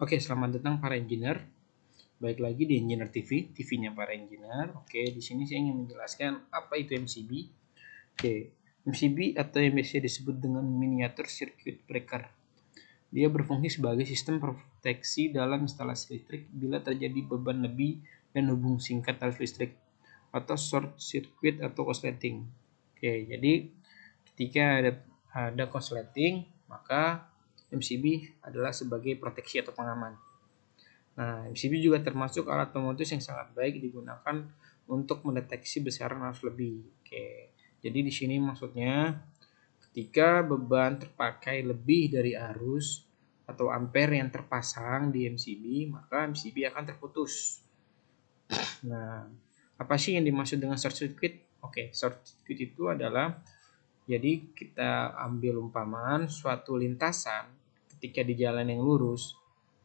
Oke, selamat datang para engineer. Baik lagi di Engineer TV, TV-nya para engineer. Oke, di sini saya ingin menjelaskan apa itu MCB. Oke, MCB atau yang biasa disebut dengan Miniature Circuit Breaker. Dia berfungsi sebagai sistem proteksi dalam instalasi listrik bila terjadi beban lebih dan hubung singkat arus listrik atau short circuit atau korsleting. Oke, jadi ketika ada korsleting, maka MCB adalah sebagai proteksi atau pengaman. Nah, MCB juga termasuk alat pemutus yang sangat baik digunakan untuk mendeteksi besaran arus lebih. Oke. Jadi di sini maksudnya ketika beban terpakai lebih dari arus atau ampere yang terpasang di MCB, maka MCB akan terputus. Nah, apa sih yang dimaksud dengan short circuit? Oke, short circuit itu adalah jadi kita ambil umpamaan suatu lintasan ketika di jalan yang lurus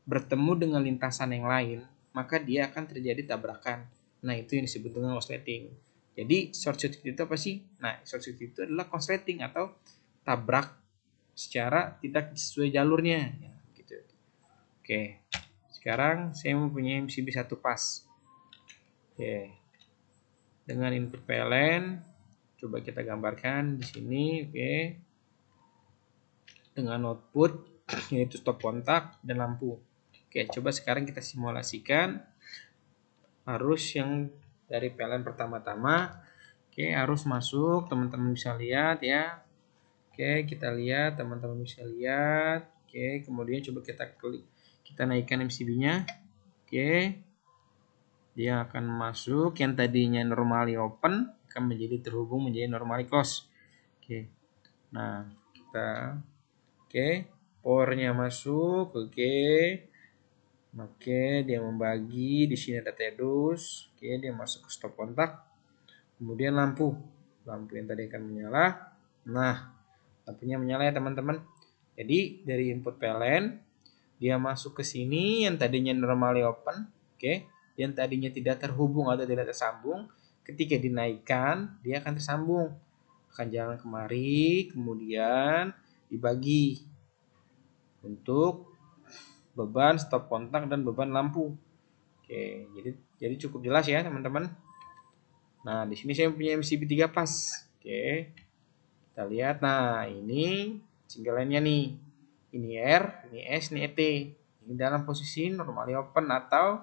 bertemu dengan lintasan yang lain, maka dia akan terjadi tabrakan. Nah, itu yang disebut dengan korsleting. Jadi, short circuit itu apa sih? Nah, short circuit itu adalah korsleting atau tabrak secara tidak sesuai jalurnya. Ya, gitu. Oke, sekarang saya mempunyai MCB 1 pas. Oke, dengan input PLN, coba kita gambarkan di sini. Oke, dengan output yaitu stop kontak dan lampu. Oke, coba sekarang kita simulasikan arus yang dari PLN pertama-tama. Oke, arus masuk, teman-teman bisa lihat ya. Oke, kita lihat, teman-teman bisa lihat. Oke, kemudian coba kita klik, kita naikkan MCB-nya. Oke, dia akan masuk, yang tadinya normally open akan menjadi terhubung menjadi normally close. Oke, nah kita powernya masuk. Oke, dia membagi, di sini ada tedus. Oke, dia masuk ke stop kontak. Kemudian lampu yang tadi akan menyala. Nah, lampunya menyala ya teman-teman. Jadi dari input PLN dia masuk ke sini yang tadinya normally open, oke, yang tadinya tidak terhubung atau tidak tersambung, ketika dinaikkan dia akan tersambung, akan jalan kemari, kemudian dibagi untuk beban stop kontak dan beban lampu. Oke, jadi cukup jelas ya teman-teman. Nah, di sini saya punya MCB 3 pas. Oke. Kita lihat. Nah, ini single line-nya nih. Ini R, ini S, ini ET. Ini dalam posisi normally open atau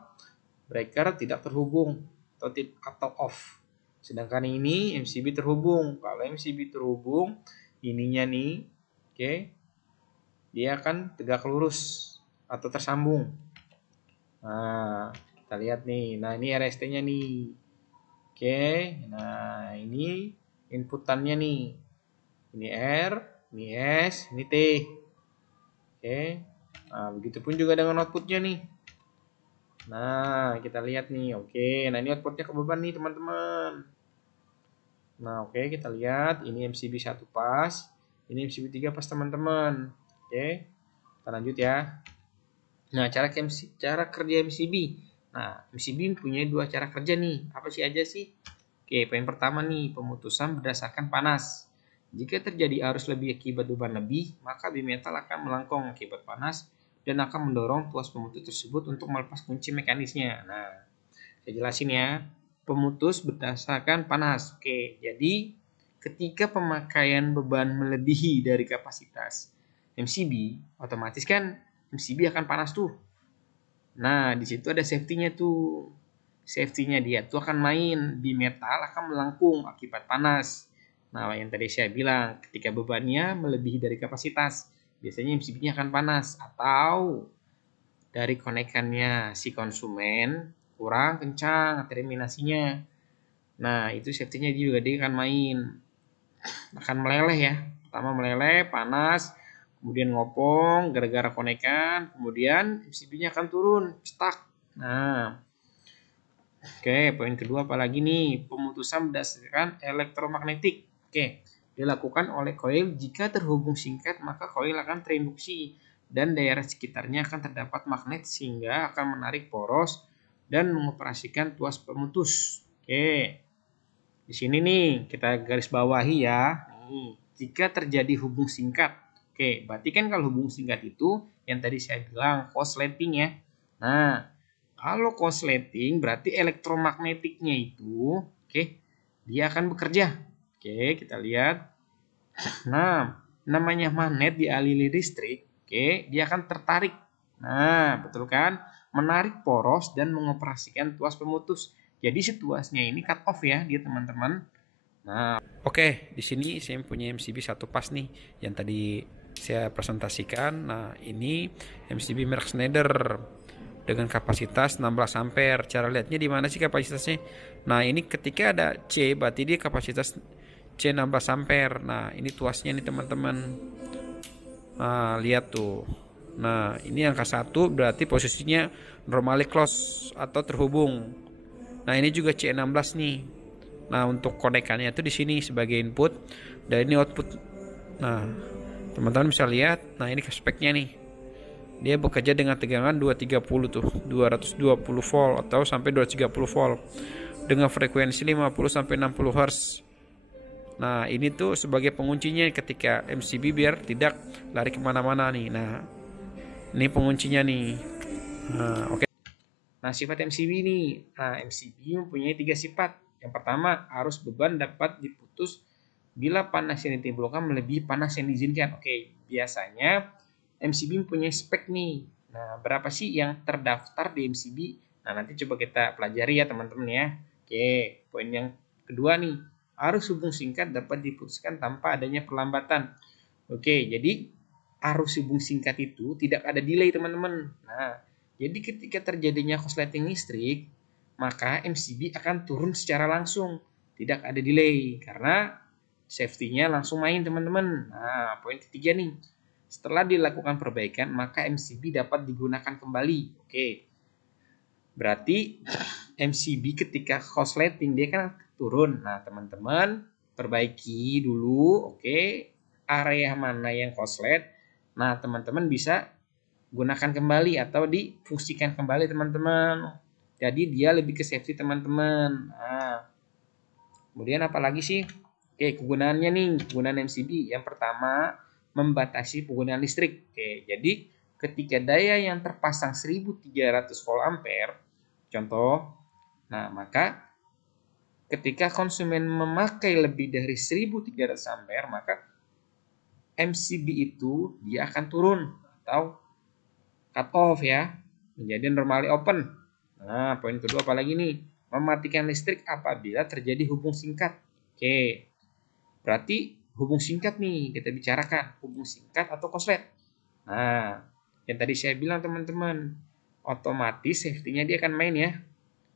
breaker tidak terhubung atau off. Sedangkan ini MCB terhubung. Kalau MCB terhubung, ininya nih, oke, dia akan tegak lurus atau tersambung. Nah, kita lihat nih. Nah, ini RST-nya nih. Oke, nah ini inputannya nih. Ini R, ini S, ini T. Oke, nah begitupun juga dengan outputnya nih. Nah, kita lihat nih. Oke, nah ini outputnya ke beban nih teman-teman. Nah, oke, kita lihat. Ini MCB 1 pas. Ini MCB 3 pas teman-teman. Oke, kita lanjut ya. Nah, cara kerja MCB. Nah, MCB punya dua cara kerja nih. Apa sih aja sih? Oke, poin pertama nih, pemutusan berdasarkan panas. Jika terjadi arus lebih akibat beban lebih, maka bimetal akan melengkung akibat panas dan akan mendorong tuas pemutus tersebut untuk melepas kunci mekanisnya. Nah, saya jelasin ya. Pemutus berdasarkan panas. Oke, jadi ketika pemakaian beban melebihi dari kapasitas MCB, otomatis kan MCB akan panas tuh. Nah, di situ ada safety-nya tuh. Safety-nya dia tuh akan main, bimetal akan melengkung akibat panas. Nah, yang tadi saya bilang, ketika bebannya melebihi dari kapasitas, biasanya MCB-nya akan panas. Atau dari konekannya si konsumen kurang kencang terminasinya. Nah, itu safety-nya juga dia akan main. Akan meleleh ya. Pertama meleleh, panas, kemudian ngopong gara-gara konekan, kemudian MCB-nya akan turun, stuck. Nah, oke, poin kedua apalagi nih? Pemutusan berdasarkan elektromagnetik. Oke, dilakukan oleh koil jika terhubung singkat maka koil akan terinduksi dan daerah sekitarnya akan terdapat magnet sehingga akan menarik poros dan mengoperasikan tuas pemutus. Oke, di sini nih kita garis bawahi ya. Nih, jika terjadi hubung singkat Oke, berarti kan kalau hubung singkat itu yang tadi saya bilang korsleting ya. Nah, kalau korsleting berarti elektromagnetiknya itu, oke, dia akan bekerja. Oke, kita lihat. Nah, namanya magnet dialiri listrik, oke, dia akan tertarik. Nah, betul kan? Menarik poros dan mengoperasikan tuas pemutus. Jadi si tuasnya ini cut off ya, dia teman-teman. Nah, oke, di sini saya punya MCB satu pas nih yang tadi saya presentasikan. Nah, ini MCB merek Schneider dengan kapasitas 16 ampere. Cara lihatnya di mana sih kapasitasnya? Nah, ini ketika ada C berarti dia kapasitas C 16 ampere. Nah, ini tuasnya nih teman-teman. Nah, lihat tuh. Nah, ini angka 1 berarti posisinya normally close atau terhubung. Nah, ini juga C16 nih. Nah, untuk konekannya itu di sini sebagai input dan ini output. Nah, teman-teman bisa lihat. Nah, ini speknya nih. Dia bekerja dengan tegangan 230 tuh, 220 volt atau sampai 230 volt dengan frekuensi 50 sampai 60 Hz. Nah, ini tuh sebagai penguncinya ketika MCB biar tidak lari kemana-mana nih. Nah, ini penguncinya nih. Nah, oke. Nah, sifat MCB nih. Nah, MCB mempunyai 3 sifat. Yang pertama, arus beban dapat diputus bila panas yang ditimbulkan melebihi panas yang diizinkan. Oke, biasanya MCB mempunyai spek nih. Nah, berapa sih yang terdaftar di MCB? Nah, nanti coba kita pelajari ya teman-teman ya. Oke, poin yang kedua nih. Arus hubung singkat dapat diputuskan tanpa adanya perlambatan. Oke, jadi arus hubung singkat itu tidak ada delay teman-teman. Nah, jadi ketika terjadinya korsleting listrik, maka MCB akan turun secara langsung. Tidak ada delay karena safety-nya langsung main teman-teman. Nah, poin ketiga nih. Setelah dilakukan perbaikan, maka MCB dapat digunakan kembali. Oke. Berarti MCB ketika korsleting dia kan turun. Nah, teman-teman perbaiki dulu, oke, area mana yang korslet. Nah, teman-teman bisa gunakan kembali atau difungsikan kembali teman-teman. Jadi dia lebih ke safety teman-teman. Nah, kemudian apalagi sih? Oke, kegunaannya nih, kegunaan MCB. Yang pertama, membatasi penggunaan listrik. Oke, jadi ketika daya yang terpasang 1300 volt ampere, contoh, nah maka ketika konsumen memakai lebih dari 1300 ampere, maka MCB itu dia akan turun atau cut off ya, menjadi normally open. Nah, poin kedua apalagi nih? Mematikan listrik apabila terjadi hubung singkat. Oke, berarti hubung singkat nih kita bicarakan, hubung singkat atau korslet. Nah, yang tadi saya bilang teman-teman, otomatis safety-nya dia akan main ya.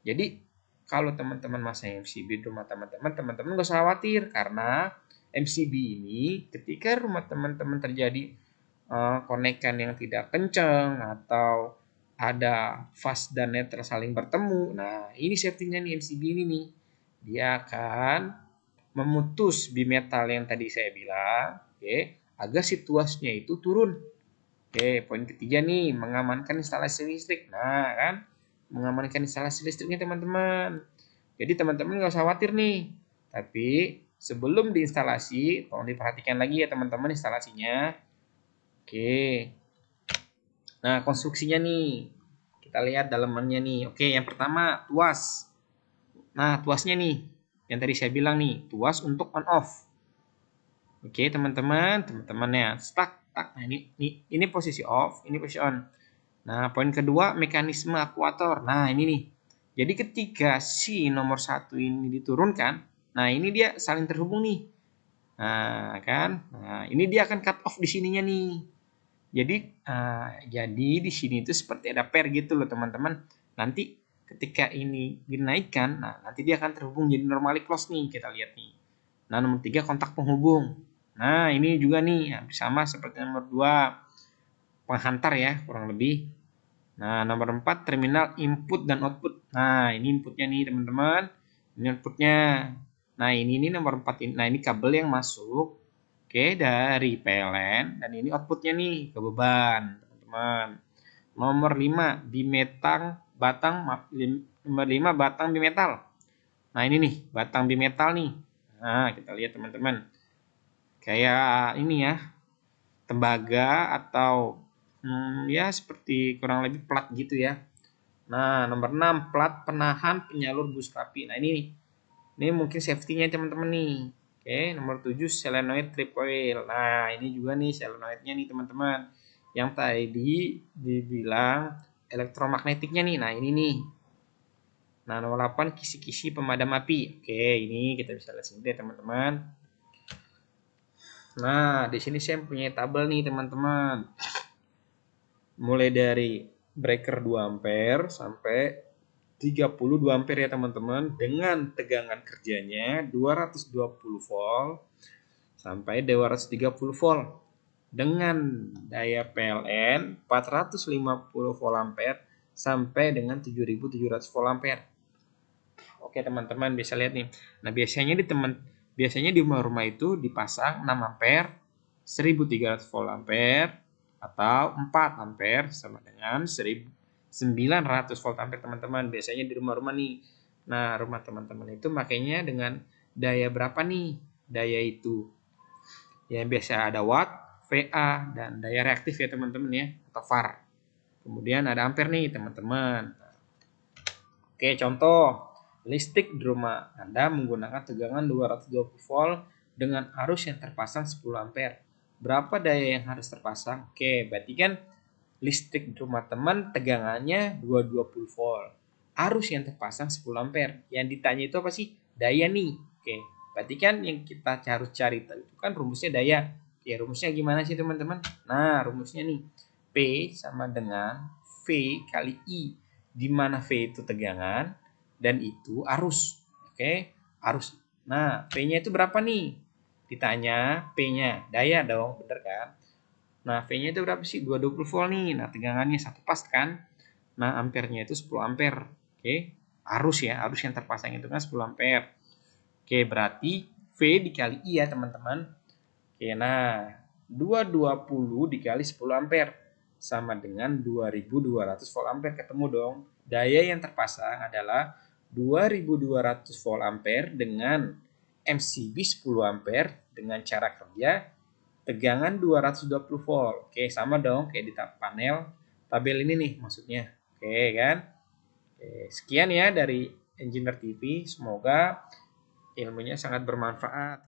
Jadi kalau teman-teman masang MCB di rumah teman-teman, teman-teman nggak usah khawatir karena MCB ini ketika rumah teman-teman terjadi konekan yang tidak kencang atau ada fast dan netral saling bertemu. Nah, ini safety-nya nih MCB ini nih. Dia akan memutus bimetal yang tadi saya bilang, oke, agar situasinya itu turun. Oke, poin ketiga nih, mengamankan instalasi listrik. Nah, kan, mengamankan instalasi listriknya teman-teman. Jadi teman-teman nggak usah khawatir nih. Tapi sebelum diinstalasi, tolong diperhatikan lagi ya teman-teman instalasinya. Oke. Nah, konstruksinya nih. Kita lihat dalamannya nih. Oke, yang pertama tuas. Nah, tuasnya nih. Yang tadi saya bilang nih, tuas untuk on off. Oke, teman-teman ya. Stuck, tak. Nah, ini posisi off, ini posisi on. Nah, poin kedua mekanisme akuator. Nah, ini nih. Jadi ketika si nomor 1 ini diturunkan, nah ini dia saling terhubung nih. Nah, kan? Nah, ini dia akan cut off di sininya nih. Jadi di sini itu seperti ada pair gitu loh teman-teman. Nanti ketika ini dinaikkan, nah nanti dia akan terhubung jadi normally close nih kita lihat nih. Nah nomor 3 kontak penghubung. Nah ini juga nih sama seperti nomor 2 penghantar ya kurang lebih. Nah nomor 4 terminal input dan output. Nah ini inputnya nih teman-teman. Ini outputnya. Nah ini nomor 4 ini. Nah ini kabel yang masuk. Oke, dari PLN dan ini outputnya nih ke beban, teman-teman. Nomor 5 bimetang batang nomor 5 batang bimetal. Nah, ini nih, batang bimetal nih. Nah, kita lihat teman-teman. Kayak ini ya. tembaga atau ya seperti kurang lebih plat gitu ya. Nah, nomor 6 plat penahan penyalur bus rapi. Nah, ini mungkin safety-nya teman-teman nih. Oke, nomor 7 solenoid trip coil. Nah, ini juga nih solenoidnya nih teman-teman. Yang tadi dibilang elektromagnetiknya nih. Nah, ini nih. Nah, nomor 8 kisi-kisi pemadam api. Oke, ini kita bisa lihat sini deh teman-teman. Nah, di sini saya punya tabel nih teman-teman. Mulai dari breaker 2 ampere sampai 32 ampere ya teman-teman, dengan tegangan kerjanya 220 volt sampai 230 volt dengan daya PLN 450 volt ampere sampai dengan 7700 volt ampere. Oke teman-teman bisa lihat nih. Nah biasanya di rumah-rumah itu dipasang 6 ampere, 1300 volt ampere atau 4 ampere sama dengan 1900 volt ampere teman-teman. Biasanya di rumah-rumah nih. Nah rumah teman-teman itu makanya dengan daya berapa nih? Daya itu ya biasa ada watt, VA dan daya reaktif ya teman-teman ya atau VAR. Kemudian ada ampere nih teman-teman. Oke, contoh listrik di rumah Anda menggunakan tegangan 220 volt dengan arus yang terpasang 10 ampere. Berapa daya yang harus terpasang? Oke, berarti kan listrik di rumah teman tegangannya 220 volt. Arus yang terpasang 10 ampere. Yang ditanya itu apa sih? Daya nih. Oke, berarti kan yang kita harus cari itu kan rumusnya daya. Oke, rumusnya gimana sih teman-teman? Nah, rumusnya nih. P sama dengan V kali I, di mana V itu tegangan dan itu arus. Oke, arus. Nah, P-nya itu berapa nih? Ditanya P-nya, daya dong, bener kan? Nah, V-nya itu berapa sih? 220 volt nih. Nah, tegangannya 1 pas kan? Nah, ampernya itu 10 ampere. Oke, arus ya, arus yang terpasang itu kan 10 ampere. Oke, berarti V dikali I ya, teman-teman. Oke, nah 220 dikali 10 ampere sama dengan 2200 volt ampere, ketemu dong. Daya yang terpasang adalah 2200 volt ampere dengan MCB 10 ampere dengan cara kerja tegangan 220 volt. Oke, sama dong kayak di panel tabel ini nih maksudnya. Oke kan? Oke, sekian ya dari Engineer TV. Semoga ilmunya sangat bermanfaat.